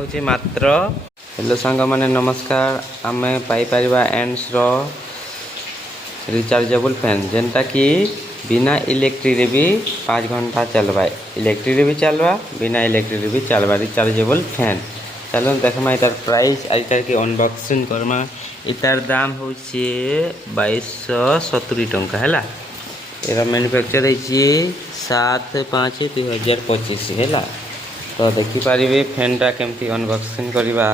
होचे मात्र। हेलो सांग माने नमस्कार। आमे पाई परिबा एंड्स रो रिचार्जेबल फैन जेनटा कि बिना इलेक्ट्रिक रे भी 5 घंटा चलवा, इलेक्ट्रिक रे भी चलवा, बिना इलेक्ट्रिक रे भी चलवा रिचार्जेबल फैन। चलो देखमा इतार प्राइस आइतार की अनबॉक्सिंग करमा। इतार दाम होचे 2270 टंका हैला। एरा मैन्युफैक्चर है 7/5/2025 हैला। तो देखि पारिबे फैनटा केमती अनबॉक्सिंग करवा।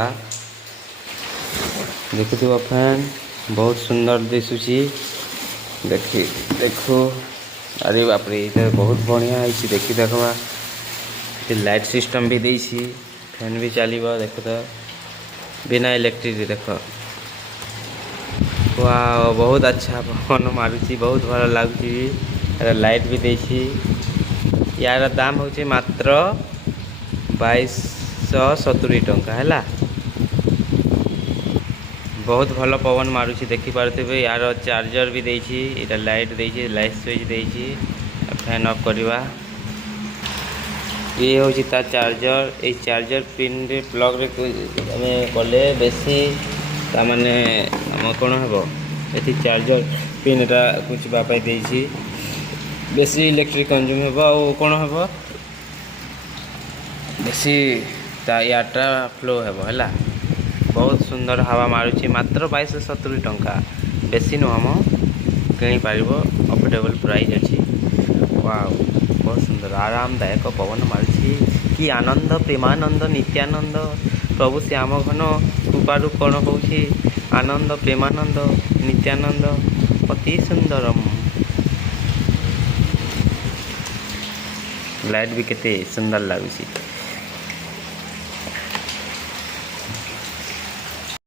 देखुथिबो फैन बहुत सुंदर दिसुची। देखो अरे बाप रे इधर बहुत बढ़िया है। देखी देखवा लाइट सिस्टम भी देसी, फैन भी चलो। देख तो बिना इलेक्ट्रिक देख वाह बहुत अच्छा पवन मारुची, बहुत भल लगुच। लाइट भी देसी। यार दाम होचे मात्र 2270 टंका हैला। बहुत भल पवन मारुची देखी पारे। यार चार्जर भी देछि, इटा लाइट देछि, लाइट स्विच देछि। फैन ऑफ करवा। ये होछि ता चार्जर। ए चार्जर पिन रे प्लग रे हमें कले बेसी ता माने हम कोन हबो एथि चार्जर पिन रा कुछ बापाई देछि। बेसी इलेक्ट्रिक कंज्यूम हबो आ कोन हबो बेसी ता यात्रा फ्लो हबो हैला। बहुत सुंदर हवा मारुची। मात्र 2270 टंका, बेसी नुह हम किनी पारिबो। अफोर्डेबल प्राइस अछि। वाओ बहुत सुंदर आरामदायक पवन मारुची। कि आनंद, प्रेमानंद, नित्यानंद प्रभु श्याम घन कृपारु कौन होछि आनंद, प्रेमानंद, नित्यानंद अति सुंदरम। लाइट भी केते सुंदर लागुची।